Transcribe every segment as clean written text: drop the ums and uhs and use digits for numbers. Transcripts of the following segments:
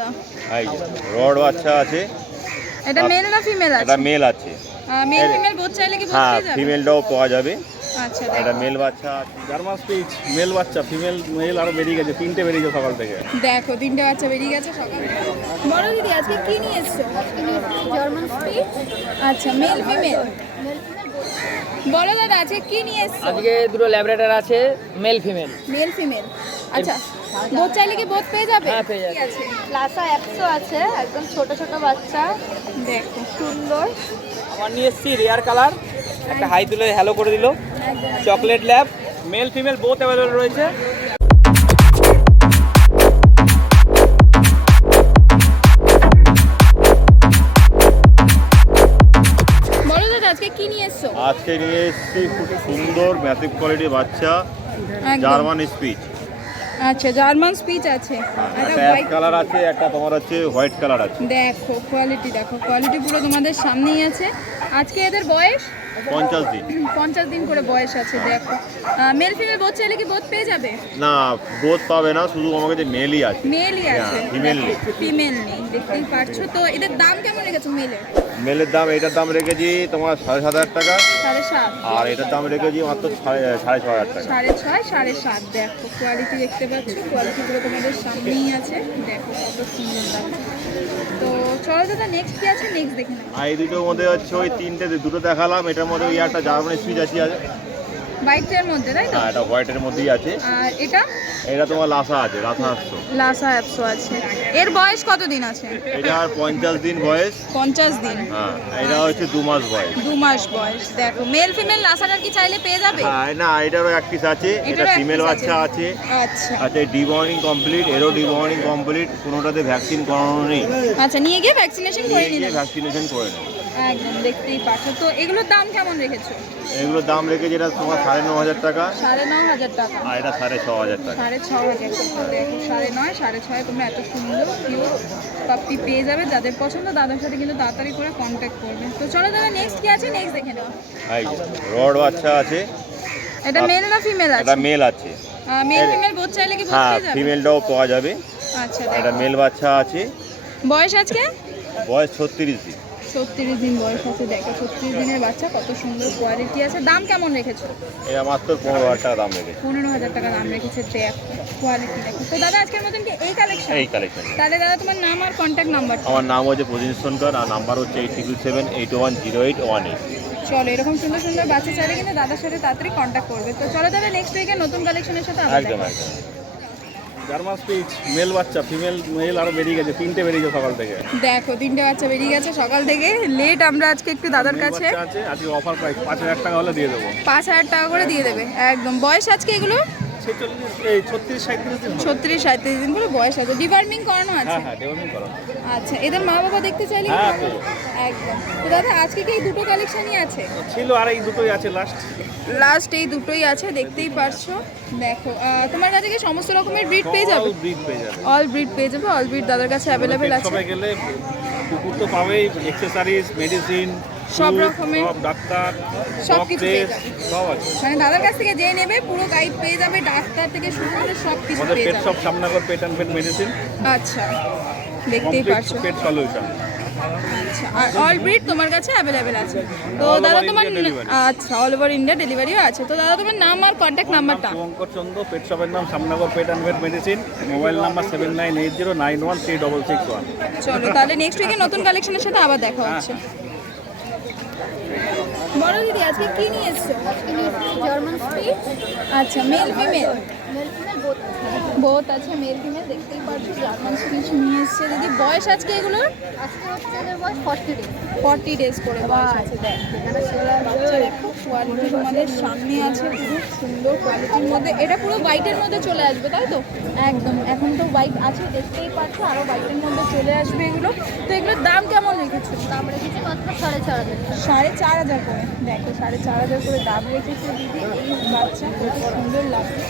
দাদা এই রড বাচ্চা আছে। এটা মেল না ফিমেল আছে? এটা মেল আছে। মেল ফিমেল বোথ চাইলে কি বোথ হ্যাঁ, পেয়ে যাবে? ফিমেলটাও পাওয়া যাবে। আচ্ছা এটা মেল বাচ্চা আছে। জার্মান স্পিচ মেল বাচ্চা, ফিমেল মেল আরো বেরিয়ে গেছে, তিনটে বেরিয়েছে সকাল থেকে। দেখো তিনটে বাচ্চা বেরিয়ে গেছে সকালে। বড় দিদি আজকে কি নিয়ে এসছো? জার্মান স্পিচ আচ্ছা মেল ফিমেল। বলো দাদা আজকে কি নিয়ে এসছো? আজকে দুটো ল্যাবরেটর আছে, মেল ফিমেল। Male female. আচ্ছা বোথ চাইলে কি বোথ পেয়ে যাবে? হ্যাঁ, পেয়ে যাবে। কি আছে? লাসা অ্যাপসও আছে, একদম ছোট ছোট বাচ্চা, দেখো সুন্দর। আমার নিয়ে এসেছি রেয়ার কালার, একটা হাই তুলে হ্যালো করে দিল। Chocolate lab, mail female both available রয়েছে। বলো দাদা আজকে কি নিয়ে এসছো? আজকে নিয়ে এসেছি খুব সুন্দর ম্যাসিভ কোয়ালিটির বাচ্চা, একদম। German speech. আচ্ছা জার্মান স্পিচ আছে। একটা একটা white কালার আছে, একটা তোমার হচ্ছে হোয়াইট কালার আছে। দেখো কোয়ালিটি, দেখো কোয়ালিটি পুরো তোমাদের সামনেই আছে। আজকে এদের বয়স 50 দিন। 50 দিন করে বয়স আছে। দেখো মেল ফিমেল বোথ চাইলে কি বোথ পেয়ে যাবে? না, বোধ পাবে না, শুধু আমার কাছে মেলই আছে। মেলই আছে, ফিমেল নেই। ফিমেল নেই, দেখতেই পাচ্ছ। তো এদের দাম কেমন রেখেছো মেলের? মেলের দাম, এটার দাম রেখেছি তোমার 7,500 টাকা, 7.5, আর এটার দাম রেখেছি মাত্র 6,500 টাকা। 6.5, 7.5। দেখো কোয়ালিটি দেখতে পাচ্ছ, কোয়ালিটিগুলো তোমাদের সামনেই আছে। দেখো কত সুন্দর লাগছে। তো চলো দাদা নেক্সট কি আছে নেক্সট দেখে নাও। আর এই দুটোর মধ্যে হচ্ছে ওই দুটো দেখালাম, এটার মধ্যে ওই একটা জার্মান স্পিচ আছে। হোয়াইটের মধ্যে তাই তো? হ্যাঁ, এটা হোয়াইটের মধ্যেই আছে। আর এটা এটা তোমার লাসা আছে, লাসা আসছো। লাসা অ্যাপসো আছে। এর বয়স কত দিন আছে? এটা আর 50 দিন বয়স। 50 দিন। হ্যাঁ, এটা হচ্ছে 2 মাস বয়স। 2 মাস বয়স। দেখো মেল ফিমেল লাসাটার কি চাইলে পেয়ে যাবে? হ্যাঁ, না এটারও এক পিস আছে, এটা এটারও এক ফিমেল piece বাচ্চা আছে। আচ্ছা আচ্ছা, ডিওয়ার্মিং কমপ্লিট, এরও ডিওয়ার্মিং কমপ্লিট, কোনোটাতে ভ্যাকসিন করানো নেই। আচ্ছা নিয়ে গিয়ে ভ্যাকসিনেশন করে নিন। ভ্যাকসিনেশন করে নেই। একদম দেখতেই পাচ্ছ। তো এগুলোর দাম কেমন রেখেছো? এগুলোর দাম রেখেছি এটা তোমার 9,500 টাকা, 9,500 টাকা। আর এটা 6,500 টাকা। 6,500 টাকা। দেখো 9.5, 6.5 তোমরা এত সুন্দর পিওর পাপ্পি পেয়ে যাবে। যাদের পছন্দ দাদার সাথে কিন্তু তাড়াতাড়ি করে কন্ট্যাক্ট করবে। তো চলো দাদা নেক্সট কি আছে নেক্সট দেখে নাও। এই রড বাচ্চা আছে। এটা মেল না ফিমেল আছে? এটা মেল আছে। মেল ফিমেল বোথ চাইলে কি বোথ হ্যাঁ, পেয়ে যাবে? ফিমেলটাও পাওয়া যাবে। আচ্ছা এটা দেখো মেল বাচ্চা আছে। বয়স আজকে বয়স 36 দিন। 36 দিন বয়স আছে। দেখো 36 দিনের বাচ্চা, কত সুন্দর কোয়ালিটি আছে। দাম কেমন রেখেছো? এটা মাত্র 15,000 টাকা দাম রেখেছি। 15,000 টাকা দাম রেখেছে। দেখো কোয়ালিটি দেখো। তো দাদা আজকের মতন কি এই কালেকশন? এই কালেকশন। তাহলে দাদা তোমার নাম আর কন্ট্যাক্ট নাম্বার? আমার নাম হচ্ছে প্রজিন সোনকার, আর নাম্বার হচ্ছে 8778108118। চলো এরকম সুন্দর সুন্দর বাচ্চা চাইলে কিন্তু দাদার সাথে তাড়াতাড়ি কন্ট্যাক্ট করবে। তো চলো তাহলে নেক্সট উইকে নতুন কালেকশনের সাথে আবার একদম দেখা। একদম। জার্মান স্পিচ মেল বাচ্চা, ফিমেল মেল আরো বেরিয়ে গেছে, তিনটে বেরিয়েছে সকাল থেকে। দেখো তিনটে বাচ্চা বেরিয়ে গেছে সকাল থেকে। লেট আমরা আজকে একটু দাদার মেল কাছে। বাচ্চা আছে, আজকে অফার প্রাইস 5,000 টাকা হলে দিয়ে দেবো। 5,000 টাকা করে দিয়ে দেবে একদম। বয়স আজকে এগুলো 36-37 দিন হবে। 36-37 দিন করে বয়স আছে। ডিওয়ার্মিং করানো আছে? হ্যাঁ হ্যাঁ, ডেভেলপমেন্ট করো। আচ্ছা এদের মা বাবা দেখতে চাইলে হ্যাঁ, কি পাবে? একদম। তো দাদা আজকে কি এই দুটো কালেকশনই আছে? ছিল আর এই দুটোই আছে লাস্ট। লাস্ট এই দুটোই আছে, দেখতেই পারছো। দেখো তোমার কাছে কি সমস্ত রকমের ব্রিড পেয়ে যাবে? অল ব্রিড পেয়ে যাবে। অল ব্রিড পেয়ে যাবে। অল ব্রিড দাদার কাছে অ্যাভেলেবেল আছে। সবাই গেলে কুকুর তো পাবেই, অ্যাক্সেসরিজ, মেডিসিন, সব রকমের, সব ডাক্তার, সব ডগ কিছু পেয়ে টেস্ট, যাবে। সব আছে। মানে দাদার কাছ থেকে যে নেবে পুরো গাইড পেয়ে যাবে, ডাক্তার থেকে শুরু করে সব কিছু আমাদের পেয়ে পেট যাবে। সব সামনাগর পেট অ্যান্ড পেট মেডিসিন, আচ্ছা দেখতেই পারছো। পেট সলিউশন। আচ্ছা আর অল ব্রিড তোমার কাছে অ্যাভেলেবেল আছে। তো All দাদা over তোমার India delivery। আচ্ছা অল ওভার ইন্ডিয়া ডেলিভারিও আছে। তো দাদা তোমার নাম আর কন্ট্যাক্ট নাম্বারটা? শুভঙ্কর চন্দ্র, পেট শপের নাম সামনাগর pet and pet medicine, mobile number 7980913661। চলো তাহলে নেক্সট উইকে নতুন কালেকশনের সাথে আবার দেখা হচ্ছে। বড় দিদি আজকে কি নিয়ে এসছো? জার্মান স্পিচ আচ্ছা male female male female both both আছে। মেল ফিমেল দেখতেই পাচ্ছ। জার্মান স্পিচ নিয়ে এসছে দিদি। বয়স আজকে এগুলো আজকে হচ্ছে এদের বয়স 40 দিন। 40 ডেজ করে বয়স আছে। দেখ এখানে ছেলে বাচ্চা দেখো কোয়ালিটি তোমাদের সামনে আছে পুরো সুন্দর কোয়ালিটির মধ্যে। এটা পুরো হোয়াইটের মধ্যে চলে আসবে তাই তো? একদম। এখন তো হোয়াইট আছে দেখতেই পাচ্ছ, আরও হোয়াইটের মধ্যে চলে আসবে এগুলো। তো এগুলোর দাম কেমন রেখেছো? দাম রেখেছি মাত্র 4,500 টাকা। 4,500 করে। দেখো 4,500 করে দাম রেখেছে দিদি। এই বাচ্চা কত সুন্দর লাগছে।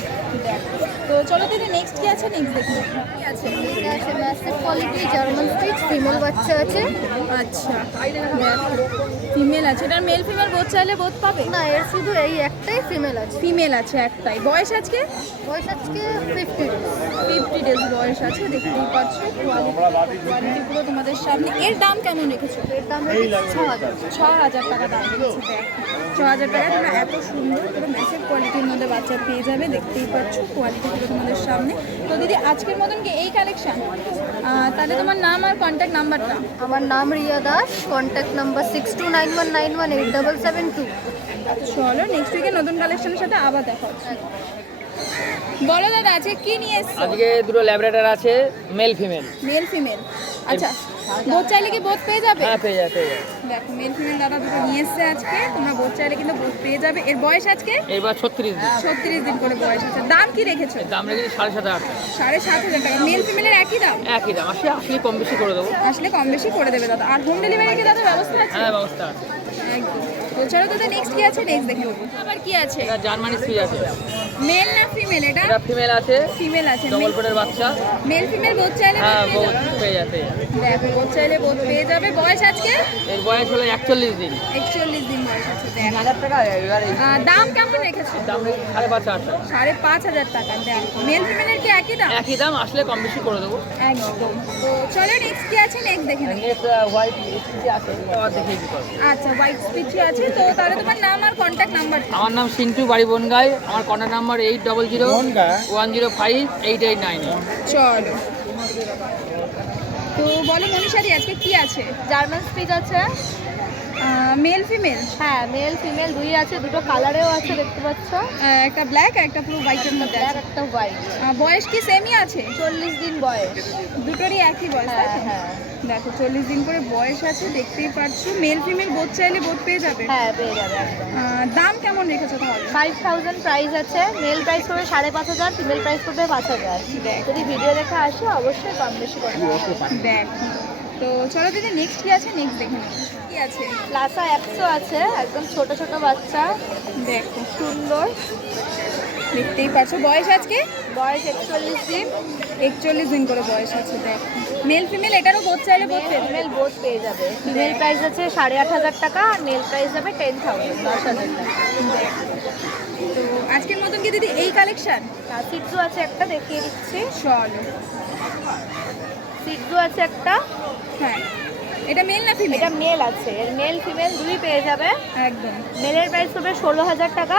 দেখো তো চলো দিদি নেক্সট কি আছে নেক্সট দেখি কি আছে এটা আছে massive quality German speech female বাচ্চা আছে। আচ্ছা দেখো ফিমেল আছে এটার মেল ফিমেল বোথ চাইলে বোথ পাবে না, এর শুধু এই একটাই ফিমেল আছে। ফিমেল আছে একটাই বয়স আজকে বয়স আজকে 50 days। 50 ডেজ বয়স আছে দেখতেই পাচ্ছ কোয়ালিটি পুরো তোমাদের সামনে এর দাম কেমন রেখেছো এর দাম হচ্ছে 6000। 6,000 টাকা দাম রেখেছে দেখ 6,000 টাকা তোমরা এত সুন্দর পুরো ম্যাসিভ কোয়ালিটির মধ্যে বাচ্চা পেয়ে যাবে দেখতেই পাচ্ছ কোয়ালিটি পুরো তোমাদের সামনে তো দিদি আজকের মতন কি এই কালেকশন তাহলে তোমার নাম আর কন্ট্যাক্ট নাম্বারটা আমার নাম রিয়া দাস, কন্ট্যাক্ট নাম্বার 6291918772। চলো নেক্সট উইকে নতুন কালেকশনের সাথে আবার দেখা হচ্ছে বলো দাদা আজকে কি নিয়ে এসছো আজকে দুটো ল্যাবরেটর আছে মেল ফিমেল। মেল ফিমেল আচ্ছা বোধ চাইলে কি বোধ পেয়ে যাবে হ্যাঁ পেয়ে যাবে পেয়ে যাবে। দেখো মেল ফিমেল দাদা দুটো নিয়ে এসছে আজকে তোমরা বোধ চাইলে কিন্তু বোধ পেয়ে যাবে এর বয়স আজকে এবার 36 দিন 36 দিন করে বয়স আছে দাম কি রেখেছো এর দাম রেখেছি 7,500 টাকা। 7,500 টাকা মেল ফিমেলের একই দাম একই দাম আসলে কম বেশি করে দেবো। আসলে কম বেশি করে দেবে দাদা আর হোম ডেলিভারি কি দাদা ব্যবস্থা আছে হ্যাঁ ব্যবস্থা আছে। একদম তো চলো দাদা নেক্সট কি আছে নেক্সট দেখে নেবো আবার কি আছে এটা জার্মানি স্পিচ আছে। মেল না ফিমেল এটা এটা ফিমেল আছে ফিমেল আছে ডবল কোটের বাচ্চা। মেল ফিমেল বোধ চাইলে হ্যাঁ বোধ পেয়ে পেয়ে যাবে পেয়ে যাবে। যাবে দেখো বোধ চাইলে বোধ পেয়ে যাবে বয়স আজকে এর বয়স হলো 41 দিন। 41 দিন বয়স আছে দেখ 3,000 টাকা এবার এই দাম কেমন রেখেছো দাম রেখেছি 5,500 টাকা। 5,500 টাকা দেখো মেল ফিমেলের কি একই দাম একই দাম আসলে কম বেশি করে দেবো। একদম তো চলো নেক্সট কি আছে নেক্সট দেখে নেবো নেক্সট হোয়াইট স্পিচ আছে আবার দেখে দিতে পারবো। আচ্ছা হোয়াইট স্পিচি আছে তো তাহলে তোমার নাম আর কন্ট্যাক্ট নাম্বার আমার নাম সিন্টু বাড়ি বনগাঁয়। আমার কন্ট্যাক্ট নাম্বার 8001058898। চলো তো বলো মনীষাদি আজকে কি আছে জার্মান স্পিচ আছে। মেল ফিমেল হ্যাঁ, মেল ফিমেল দুই আছে, দুটো কালারেও আছে দেখতে পাচ্ছ। একটা ব্ল্যাক আর একটা পুরো হোয়াইটের মধ্যে আর আছে একটা হোয়াইট। বয়স কি সেমই আছে 40 দিন বয়স। দুটোরই একই বয়স তাই তো? হ্যাঁ দেখো 40 দিন করে বয়স আছে দেখতেই পাচ্ছো মেল ফিমেল বোধ চাইলে বোধ পেয়ে যাবে হ্যাঁ পেয়ে যাবে একদম। দাম কেমন রেখেছো তাহলে 5000 প্রাইস আছে। মেল প্রাইস করবে 5,500, ফিমেল প্রাইস করবে 5,000। যদি ভিডিও দেখে আসো অবশ্যই কম বেশি করে দেখ তো চলো দিদি নেক্সট কি আছে নেক্সট দেখে নেবো কি আছে লাসা 100 আছে, একদম ছোট ছোট বাচ্চা, দেখো সুন্দর। দেখতেই পাচ্ছো বয়স আজকে বয়স 41 দিন। 41 দিন করে বয়স আছে দেখো মেল ফিমেল এটারও বোধ চাইলে বোধ পেয়ে যাবে। ফিমেল বোথ পেয়ে যাবে। ফিমেল প্রাইস আছে 8,500 টাকা আর মেল প্রাইস যাবে 10,000 10,000 টাকা। তো আজকের মতন কি দিদি এই কালেকশন সিটজু আছে একটা, দেখিয়ে দিচ্ছি। চলো সিটজু আছে একটা, হ্যাঁ এটা মেল না ফিমেল এটা মেল আছে। এর মেল ফিমেল দুই পেয়ে যাবে। একদম মেলের প্রাইস করবে 16,000 টাকা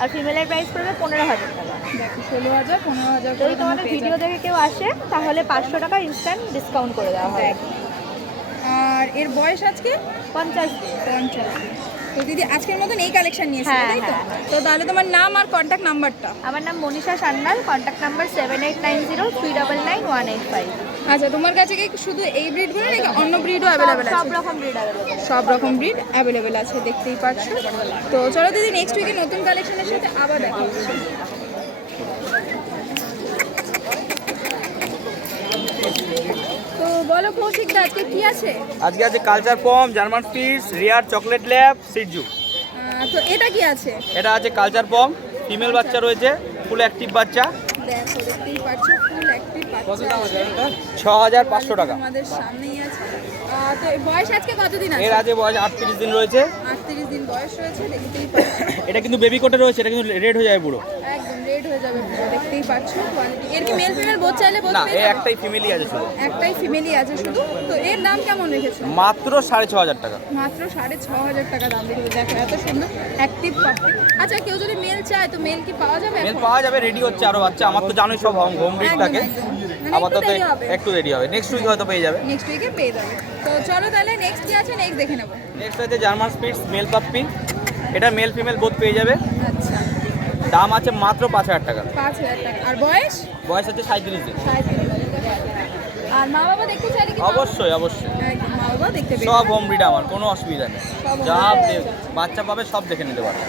আর ফিমেলের প্রাইস করবে 15,000 টাকা। দেখো 16,000 15,000 যদি তোমাদের ভিডিও দেখে কেউ আসে তাহলে 500 টাকা ইনস্ট্যান্ট ডিসকাউন্ট করে দেওয়া হবে। আর এর বয়স আজকে 50 দিন। 50 তো দিদি আজকের মতন এই কালেকশন নিয়েছি হ্যাঁ, তাই তো হ্যাঁ। তো তাহলে তোমার নাম আর কন্ট্যাক্ট নাম্বারটা আমার নাম মনীষা সান্যাল, কন্ট্যাক্ট নাম্বার 7890399185। আচ্ছা তোমার কাছে কি শুধু এই ব্রিডগুলো নাকি অন্য ব্রিডও অ্যাভেলেবেল সব আছে রকম ব্রিড অ্যাভেলেবল। সব রকম ব্রিড অ্যাভেলেবেল আছে দেখতেই পাচ্ছ তো চলো দিদি নেক্সট উইকে নতুন কালেকশনের সাথে আবার দেখা হচ্ছে তো বলো কৌশিক দা আজকে কি আছে আজকে আছে কালচার পম, জার্মান স্পিচ, রিয়ার চকলেট ল্যাব, সিটজু। তো এটা কি আছে এটা আছে কালচার পম, ফিমেল বাচ্চা রয়েছে, ফুল অ্যাক্টিভ বাচ্চা। দেখো দেখতেই পাচ্ছ ফুল অ্যাক্টিভ বাচ্চা 6,500 টাকা। আমাদের সামনেই আছে তো এর বয়স আজকে কতদিন এর আছে আছে বয়স 38 দিন রয়েছে। 38 দিন বয়স রয়েছে দেখতেই পাচ্ছ এটা কিন্তু বেবি কোটে রয়েছে, এটা কিন্তু রেড হয়ে যাবে পুরো। একদম রেড হয়ে যাবে পুরো দেখতেই পাচ্ছ কোয়ালিটি এর কি মেল ফিমেল বোথ চাইলে বোথ না পেয়ে এর যাবে? একটাই ফিমেলই আছে শুধু। একটাই ফিমেলই আছে শুধু তো এর দাম কেমন রেখেছো মাত্র 6,500 টাকা। মাত্র 6,500 টাকা দাম রেখেছো দেখো এত সুন্দর অ্যাক্টিভ পাপি আচ্ছা কেউ যদি মেল চায় তো মেল কি পাওয়া যাবে মেল এখন? পাওয়া যাবে, রেডি হচ্ছে আরো বাচ্চা। আমার তো জানোই সব হোম ব্রিড একদম, থাকে। একদম। মানে আপাতত একটু দেরি হবে। একটু রেডি হবে, নেক্সট উইক হয়তো পেয়ে যাবে। নেক্সট উইকে পেয়ে যাবে তো চলো তাহলে নেক্সট কি আছে নেক্সট দেখে নেবো নেক্সট আছে জার্মান স্পিচ মেল পাপ্পি, এটা মেল ফিমেল বোথ পেয়ে যাবে। আচ্ছা দাম আছে মাত্র 5,000 টাকা। 5,000 টাকা আর বয়স বয়স হচ্ছে 37 দিন। 37 আর মা বাবা দেখতে চাইলে কি অবশ্যই অবশ্যই একদম মা বাবা দেখতে পেয়ে সব যাবে। হোম ব্রিড আমার, কোনো অসুবিধা নেই। সব home যা breed বাচ্চা পাবে সব দেখে নিতে পারবে।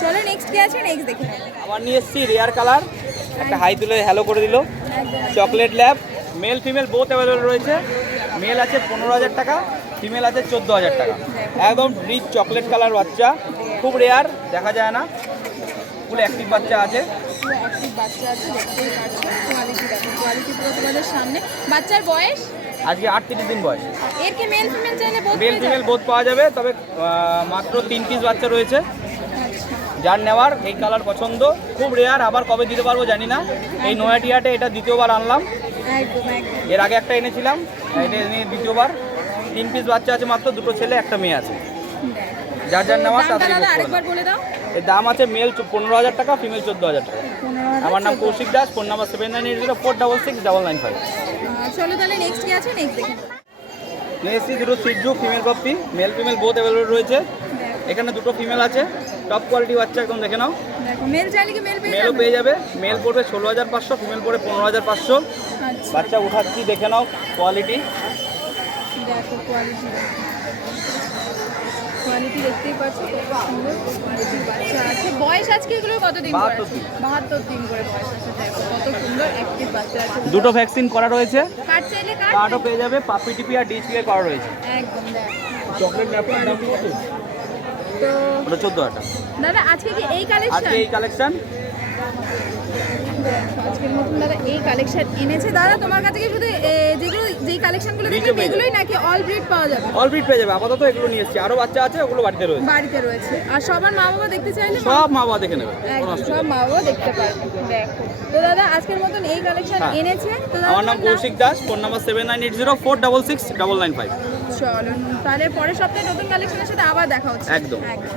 চলো নেক্সট কি আছে নেক্সট দেখে নেবো আবার নিয়ে এসেছি রেয়ার কালার, একটা হাই তুলে হ্যালো করে দিল। একদম chocolate lab, mail female both available রয়েছে। মেল আছে 15,000 টাকা, ফিমেল আছে 14,000 টাকা। একদম রিচ চকলেট কালার বাচ্চা, খুব রেয়ার, দেখা যায় না। ফুল অ্যাক্টিভ বাচ্চা আছে। পুরো অ্যাক্টিভ অনেক বাচ্চা আছে, দেখতেই পাচ্ছ। কোয়ালিটি দেখো, কোয়ালিটি পুরো তোমাদের সামনে। বাচ্চার বয়স আজকে 38 দিন বয়স। এর কি মেল ফিমেল চাইলে বোধ মেল ফিমেল বোধ পাওয়া যাবে, তবে মাত্র 3 পিস বাচ্চা রয়েছে। যার নেওয়ার এই কালার পছন্দ, খুব রেয়ার, আবার কবে দিতে পারবো জানি না। এই নয়াটিয়াটে এটা দ্বিতীয়বার আনলাম, একদম একদম। এর আগে একটা এনেছিলাম, এটা নিয়ে দ্বিতীয়বার। 3 পিস বাচ্চা আছে মাত্র, দুটো ছেলে একটা মেয়ে আছে। যার যার নেওয়ার দামটা তাড়াতাড়ি দাদা book করে আরেকবার নাও। বলে দাও। এর দাম আছে মেল 15,000 টাকা, ফিমেল 14,000 টাকা। 15,000 আমার নাম কৌশিক দাস, ফোন নাম্বার 7980466995। চলো তাহলে নেক্সট কি আছে নেক্সট দেখে নাও। নেক্সট দুটো সিজু female puppy, male female both available রয়েছে। এখানে দুটো ফিমেল আছে, টপ কোয়ালিটি বাচ্চা, একদম দেখে নাও। দেখো মেল চাইলে কি মেল পেয়ে মেলও যাবে? পেয়ে যাবে, মেল পড়বে 16,500, ফিমেল পড়বে 15,500। আচ্ছা বাচ্চা উঠাচ্ছি, দেখে নাও কোয়ালিটি। দেখো কোয়ালিটি, কোয়ালিটি দেখতেই পাচ্ছ কত সুন্দর কোয়ালিটির বাচ্চা আছে। বয়স আজকে এগুলো কতদিন করে 72 আছে? দিন। 72 দিন করে বয়স আছে। দেখো কত সুন্দর অ্যাক্টিভ বাচ্চা আছে। দুটো ভ্যাকসিন করা রয়েছে, কার্ড চাইলে কার্ড কার্ডও পেয়ে যাবে, পাপি টিপি আর ডিসপ্লে করা রয়েছে। একদম। দেখো চকলেট ন্যাপকিন দাম কত? তো ওটা 14,000 টাকা। দাদা আজকে কি এই কালেকশন? আজকে এই কালেকশন। আজকের নতুন দাদা এই কালেকশন এনেছে। দাদা তোমার কাছে কি শুধু যেগুলো যেই কালেকশনগুলো Breed দেখলাম পেয়ে যাবে। এগুলোই নাকি অল ব্রিড পাওয়া যাবে? অল ব্রিড পেয়ে যাবে, আপাতত এগুলো নিয়ে এসেছি, আরও বাচ্চা আছে, ওগুলো বাড়িতে রয়েছে। বাড়িতে রয়েছে। আর সবার মা বাবা দেখতে চাইলে সব মা বাবা দেখে নেবে, কোনো একদম অসুবিধা সব নেই। মা বাবা দেখতে পারবে। দেখো তো দাদা আজকের মতন এই কালেকশন হ্যাঁ। এনেছে। তো দাদা আমার নাম তোমার কৌশিক দাস, ফোন নাম্বার 7980466995। চলো তাহলে পরের সপ্তাহে নতুন কালেকশনের সাথে আবার দেখা হচ্ছে। একদম। একদম।